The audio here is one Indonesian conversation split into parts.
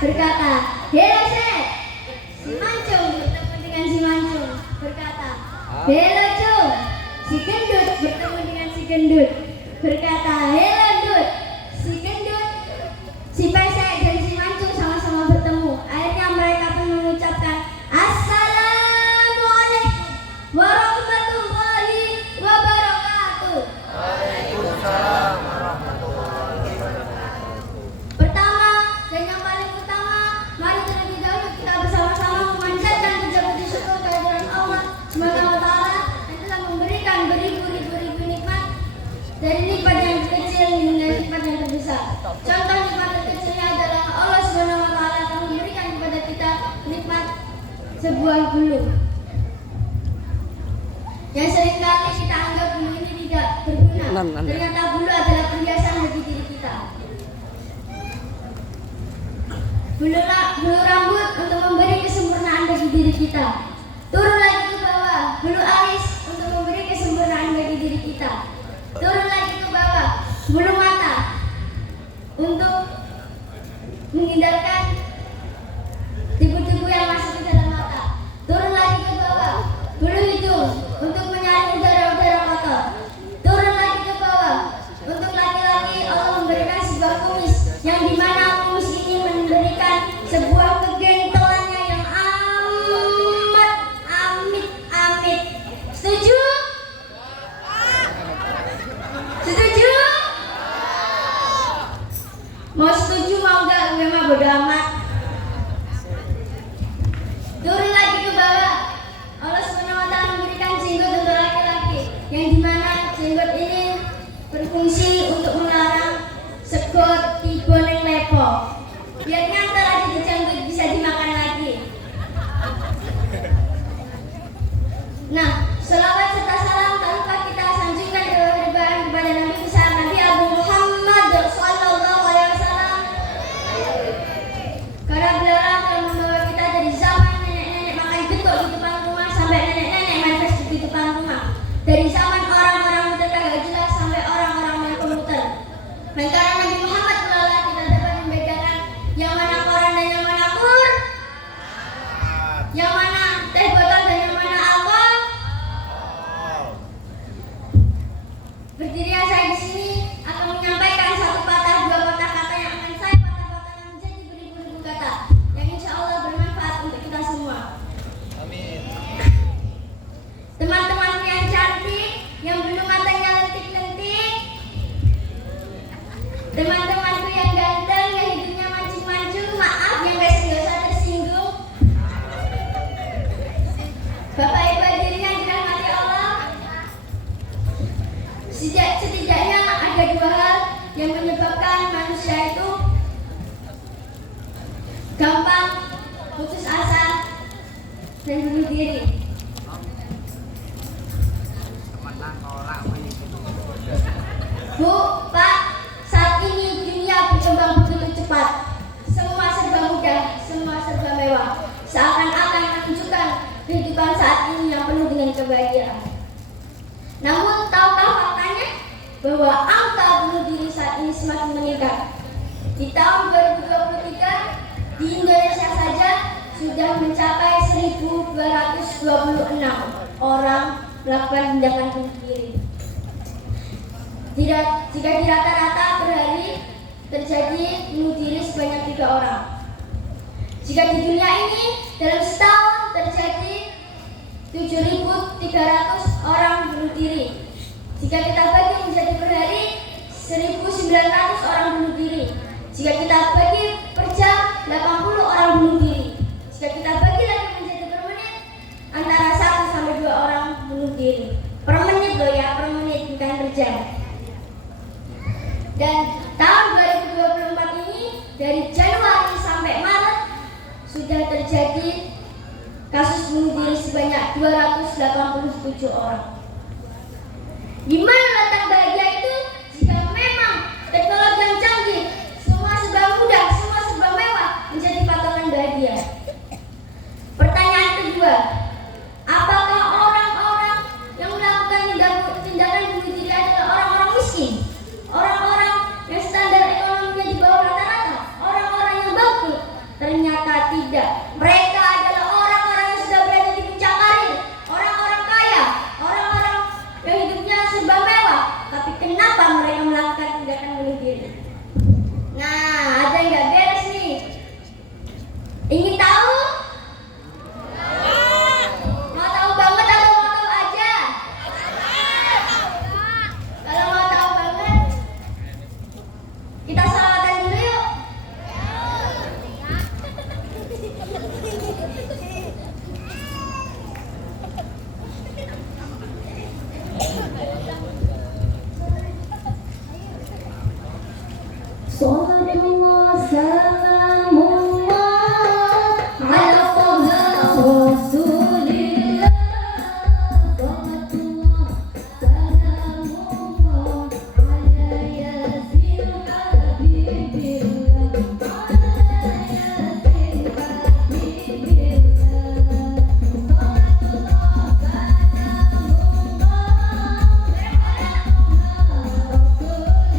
berkata, "Hello Seth." Si Mancung bertemu dengan si Mancung berkata, "Hello Cung." Si Gendut bertemu dengan si Gendut berkata, "Hello Dut." Si Gendut, si Pesek dan si Mancung sama-sama bertemu. Akhirnya mereka pun mengucapkan, "Assalamualaikum warahmatullahi wabarakatuh." Waalaikumsalam warahmatullahi wabarakatuh. Pertama dan yang paling utama, mari terlebih dahulu kita bersama-sama memanjatkan puji syukur kehadiran Allah Subhanahu wa taala yang telah memberikan beribu-ribu nikmat, dari nikmat yang kecil hingga nikmat yang terbesar. Contoh nikmat terkecilnya adalah Allah Subhanahu wa taala telah memberikan kepada kita nikmat sebuah bulu. Yang seringkali kita anggap bulu ini tidak berguna. Ternyata bulu adalah perhiasan bagi diri kita. Bulu rambut untuk memberi kesempurnaan bagi diri kita. Turun lagi ke bawah, bulu alis untuk memberi kesempurnaan bagi diri kita. Turun lagi ke bawah, bulu mata untuk menghindarkan debu-debu yang masuk ke dalam mata. Turun lagi ke bawah, bulu hidung untuk menyaring udara-udara kotor. Turun lagi ke bawah, untuk laki-laki Allah memberikan sebuah kumis, yang dimana kumis ini memberikan sebuah kegentelannya yang amat amit. Setuju? Setuju? Mau setuju mau enggak? Gue mah bodo amat. Turun lagi ke bawah, Allah Subhanahu wa taala memberikan jenggot untuk laki-laki, yang dimana jenggot ini berfungsi untuk melarang segot tiba neng lepo. Biar nyantar aja di jenggot bisa dimakan lagi. Nah, selawat serta salam tak lupa kita sanjungkan kepada Nabi besar Nabi Abu Muhammad sallallahu alaihi wasallam. Karena beliau telah membawa kita dari zaman nenek-nenek makan getuk di depan rumah sampai nenek-nenek main Facebook di depan rumah. Dari zaman orang-orang muter kagak jelas sampai orang-orang main komputer. Karena Nabi Muhammad telah kita dapat membedakan yang mana koran dan yang mana kur, yang mana teh botol dan yang mana alkohol. Berdirinya saya di sini akan menyampaikan satu patah dua patah kata yang akan saya patah-patahkan menjadi beribu-ribu kata yang insya Allah bermanfaat untuk kita semua. Amin. Teman-temanku yang cantik, yang bulu matanya lentik-lentik, teman-temanku yang ganteng, yang hidungnya mancung-mancung, maaf yang gak usah tersinggung. Bapak Ibu hadirin yang dirahmati Allah, setidaknya ada dua hal yang menyebabkan manusia itu gampang putus asa dan bunuh diri. Bu, Pak, saat ini dunia berkembang begitu cepat. Semua serba mudah, semua serba mewah. Seakan-akan menunjukkan kehidupan saat ini yang penuh dengan kebahagiaan. Namun, tahukah faktanya bahwa angka bunuh diri saat ini semakin meningkat? Di tahun 2023, di Indonesia saja sudah mencapai 1.226 orang melakukan tindakan bunuh diri. Jika di rata-rata per hari terjadi bunuh diri sebanyak 3 orang. Jika di dunia ini dalam setahun terjadi 7.300 orang bunuh diri. Jika kita bagi menjadi per hari 1.900 orang bunuh diri. Jika kita bagi per jam 80 orang bunuh diri. Jika kita bagi lagi menjadi per menit antara 1 sampai 2 orang bunuh diri. Per menit loh ya, per menit bukan per jam. Dan tahun 2024 ini dari Januari sampai Maret sudah terjadi kasus bunuh diri sebanyak 287 orang. Di mana letak bahagia itu jika memang teknologi yang canggih, semua serba mudah, semua serba mewah menjadi patokan bahagia? Pertanyaan kedua, apakah orang-orang yang melakukan tindakan bunuh diri adalah orang-orang miskin? Orang-orang yang standar ekonominya di bawah rata-rata? Orang-orang yang bangkrut? Ternyata tidak. Mereka adalah orang-orang yang sudah berada di puncak karir, orang-orang kaya, orang-orang yang hidupnya serba mewah. Tapi kenapa mereka melakukan tindakan bunuh diri? Nah, ada yang nggak beres nih. Ingin tahu? Mau tahu banget atau mau tahu aja? Kalau mau tahu banget, kita salawatan dulu yuk. Salatullah salamullah ala Taha Rasulillah. Salatullah salamullah ala Yasin Habibillah. Ala Yasin Habibillah. Salatullah salamullah ala Rasulillah.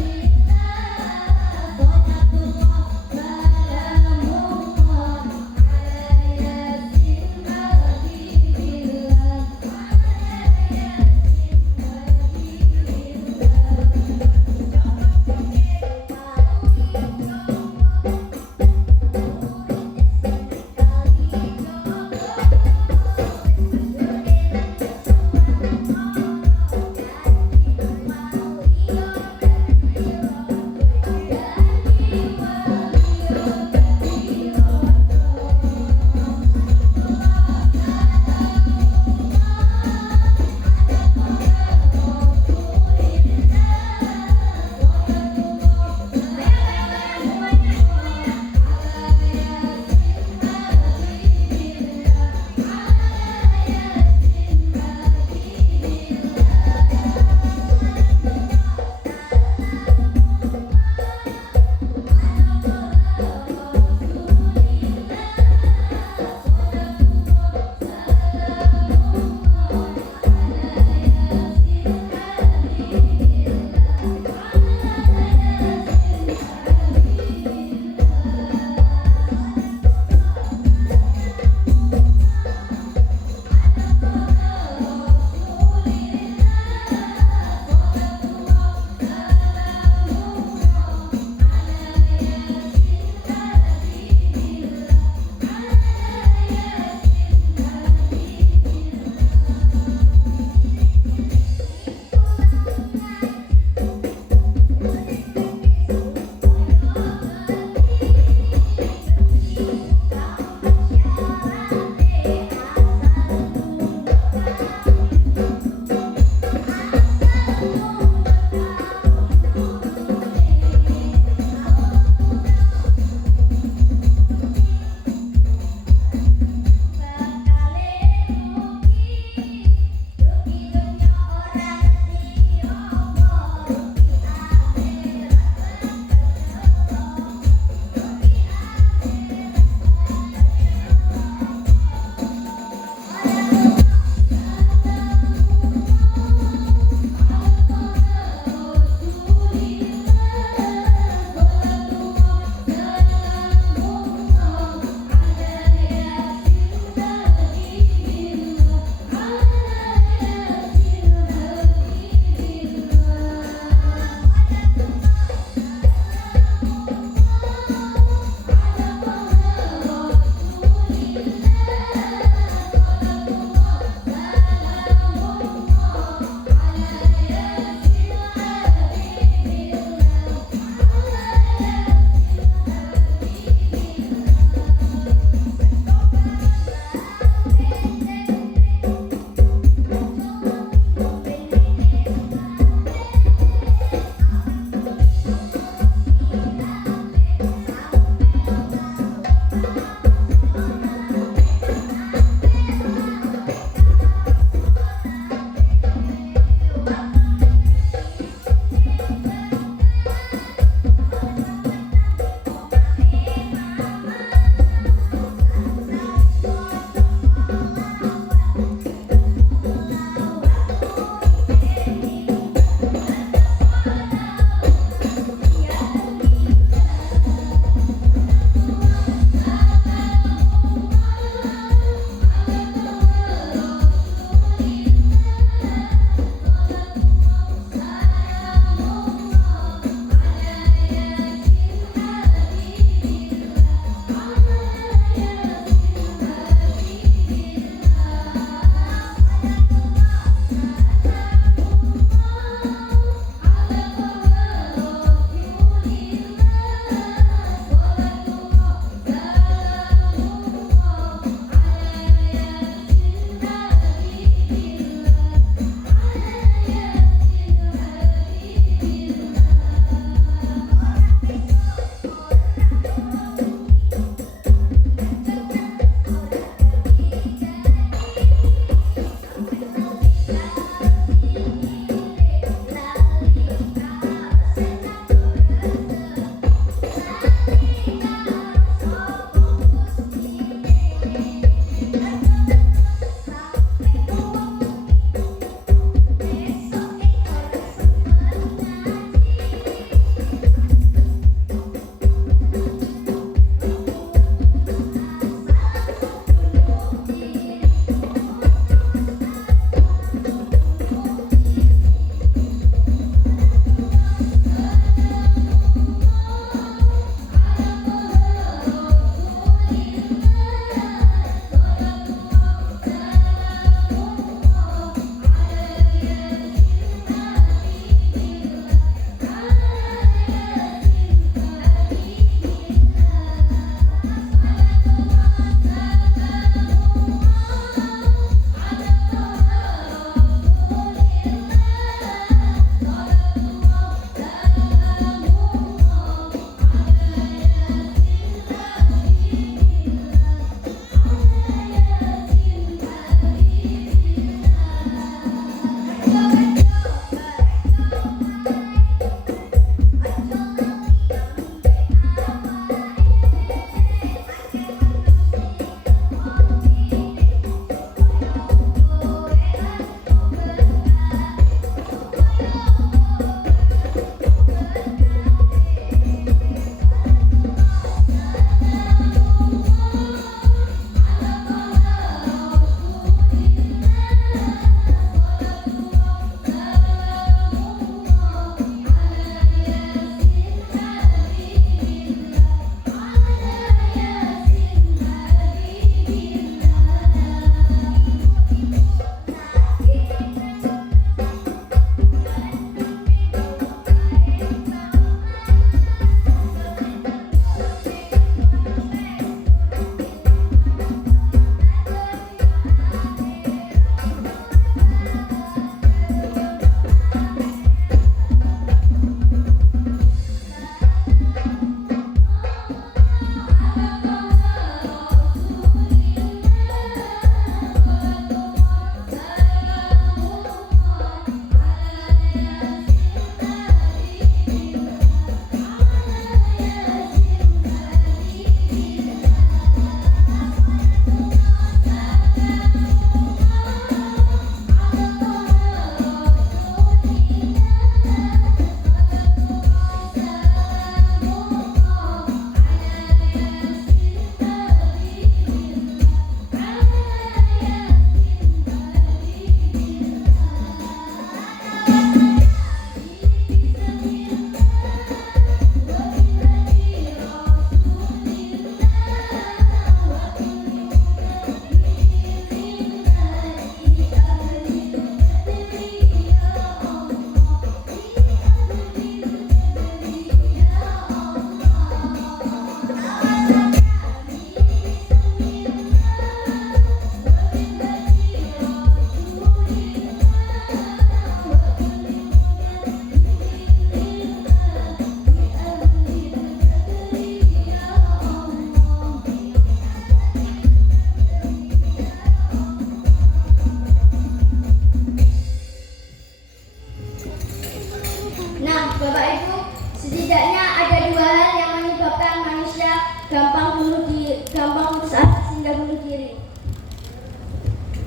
Setidaknya ada dua hal yang menyebabkan manusia gampang putus asa sehingga bunuh diri.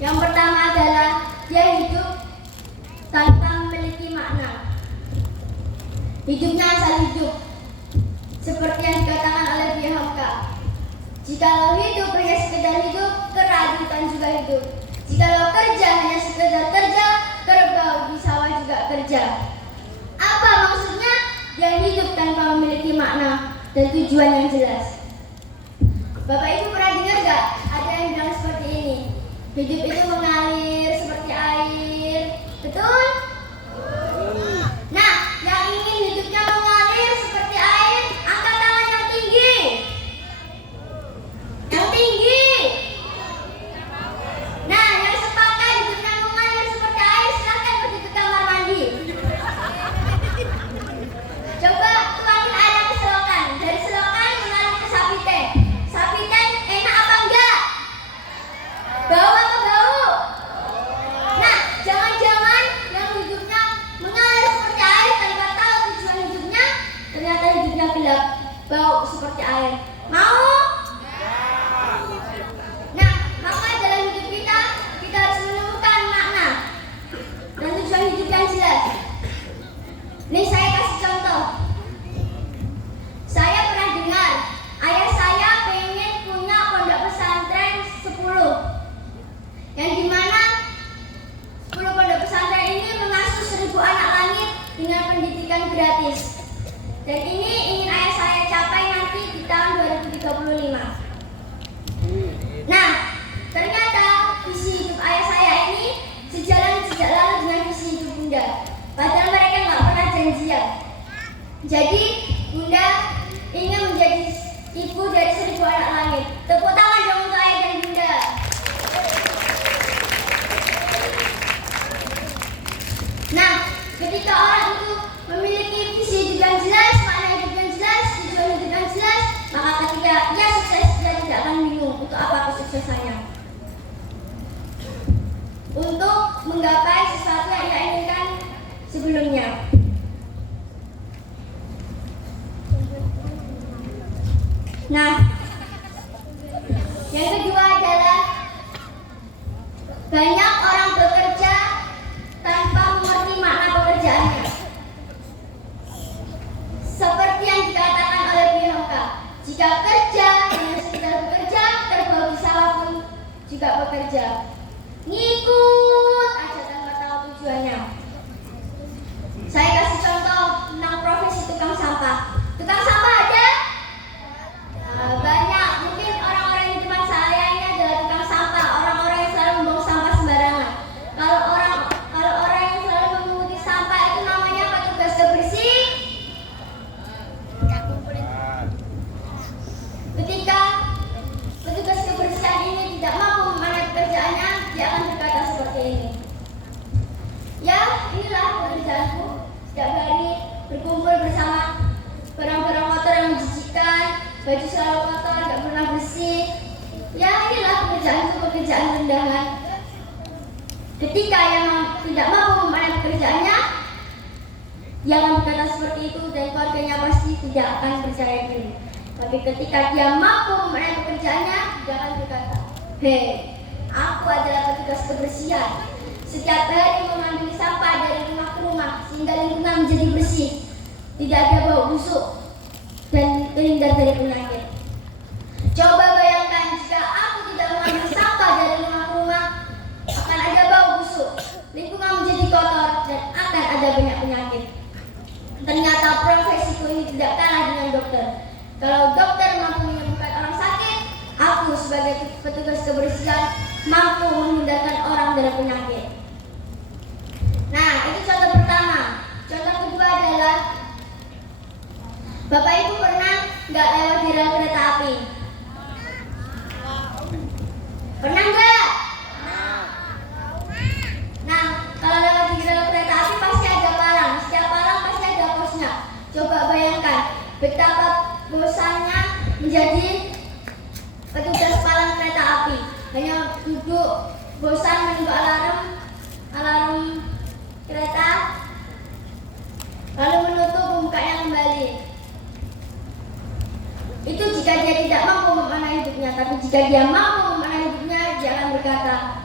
Yang pertama adalah dia hidup tanpa memiliki makna. Hidupnya asal hidup, seperti yang dikatakan oleh Buya Hamka. Jikalau hidup hanya sekedar hidup, keraguan juga hidup. Jikalau kerja hanya sekedar kerja, kerbau di sawah juga kerja. Apa maksudnya? Dia hidup tanpa memiliki makna dan tujuan yang jelas. Bapak Ibu pernah dengar gak? Ada yang bilang seperti ini. Hidup itu mengalir seperti air. Betul? Nah, yang ingin hidupnya mengalir seperti air, angkat tangan yang tinggi. Yang tinggi. Nah, yang sepakat hidupnya mengalir seperti air, silahkan pergi ke kamar mandi. Coba tuangin air ke selokan. Dari selokan mengalir ke sapi tank. Sapi tank enak apa enggak? Bau apa bau? Nah, jangan-jangan yang hidupnya mengalir seperti air tanpa tahu tujuan hidupnya, ternyata hidupnya gelap, bau seperti air. Mau? Nah, maka dalam hidup kita harus menemukan makna dan tujuan hidup yang jelas. Nih saya kasih contoh. Saya pernah dengar ayah saya pengen punya pondok pesantren 10, yang dimana 10 pondok pesantren ini mengasuh 1000 anak langit dengan pendidikan gratis. Dan ini ingin ayah saya capai nanti di tahun 2035. Nah, ternyata visi hidup ayah saya ini sejalan sejak lalu dengan visi hidup Bunda. Padahal mereka nggak pernah janjian. Jadi Bunda ingin menjadi ibu dari 1000 anak langit. Tepuk tangan dong untuk ayah dan Bunda. Nah, ketika orang itu memiliki visi hidup yang jelas, makna hidup yang jelas, tujuan hidup yang jelas, maka ketika ia sukses, dia tidak akan bingung untuk apa kesuksesannya. Untuk menggapai sesuatu yang ia inginkan sebelumnya. Nah, yang kedua adalah banyak orang bekerja tanpa mengerti makna pekerjaannya. Seperti yang dikatakan oleh Buya Hamka, jika kerja hanya sekedar bekerja, kerbau di sawah pun juga bekerja. Ngikut aja tanpa tahu tujuannya. Saya kasih contoh tentang profesi tukang sampah. Tukang sampah ada? Banyak. Mungkin orang-orang di depan saya ini adalah tukang sampah, orang-orang yang selalu membuang sampah sembarangan. Kalau orang yang selalu memunguti sampah itu namanya petugas kebersih. Ketika petugas kebersihan ini tidak mampu memanage pekerjaannya, dia akan berkata seperti ini. Ya, inilah pekerjaanku. Setiap hari berkumpul bersama barang-barang kotor yang menjijikkan, baju selalu kotor, tidak pernah bersih. Ya, inilah pekerjaanku, pekerjaan rendahan. Ketika yang tidak mampu memanage pekerjaannya, dia akan berkata seperti itu dan keluarganya pasti tidak akan percaya diri. Tapi ketika dia mampu memanage pekerjaannya, dia akan berkata, "Hei, aku adalah petugas kebersihan. Setiap hari mengambil sampah dari rumah ke rumah sehingga lingkungan menjadi bersih, tidak ada bau busuk dan terhindar dari penyakit." Coba bayangkan jika aku tidak mengambil sampah dari rumah ke rumah, akan ada bau busuk, lingkungan menjadi kotor dan akan ada banyak penyakit. Ternyata profesiku ini tidak kalah dengan dokter. Kalau dokter mampu menyembuhkan orang sakit, aku sebagai petugas kebersihan mampu menghindarkan orang dari penyakit. Nah, itu contoh pertama. Contoh kedua adalah Bapak Ibu pernah nggak lewat di rel kereta api? Pernah nggak? Nah, kalau lewat di rel kereta api pasti ada palang. Setiap palang pasti ada posnya. Coba bayangkan betapa bosannya menjadi petugas palang kereta api. Hanya duduk bosan menunggu alarm kereta, lalu menutup, membukanya kembali. Tapi jika dia mampu memenangkan hidupnya, dia akan berkata,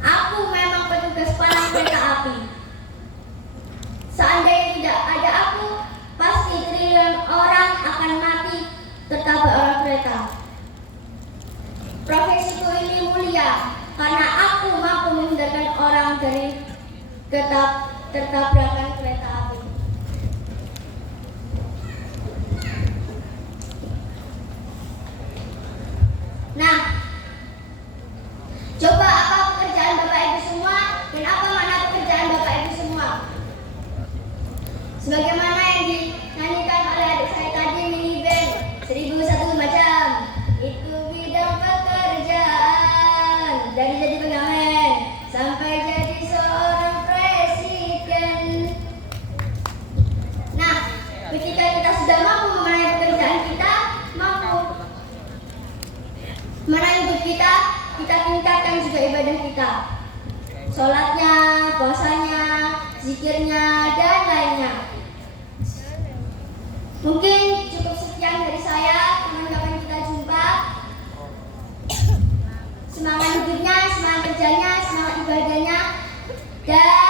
aku memang petugas palang kereta api. Seandainya tidak ada aku, pasti triliun orang akan mati tertabrak oleh kereta. Profesiku ini mulia karena aku mampu menghindarkan orang dari tertabrakan kereta api. Nah, coba apa pekerjaan Bapak Ibu semua dan apa makna pekerjaan Bapak Ibu semua? Sebagaimana yang dinyanyikan oleh adik saya tadi, mini band 1001 macam. Itu bidang pekerjaan, dari jadi pengamen sampai jadi seorang presiden. Nah, ketika kita sudah mampu memenangi pekerjaan kita, mampu memenangi hidup kita tingkatkan juga ibadah kita. Sholatnya, puasanya, zikirnya, dan lainnya. Mungkin cukup sekian dari saya, teman-teman, kita jumpa. Semangat hidupnya, semangat kerjanya, semangat ibadahnya, dan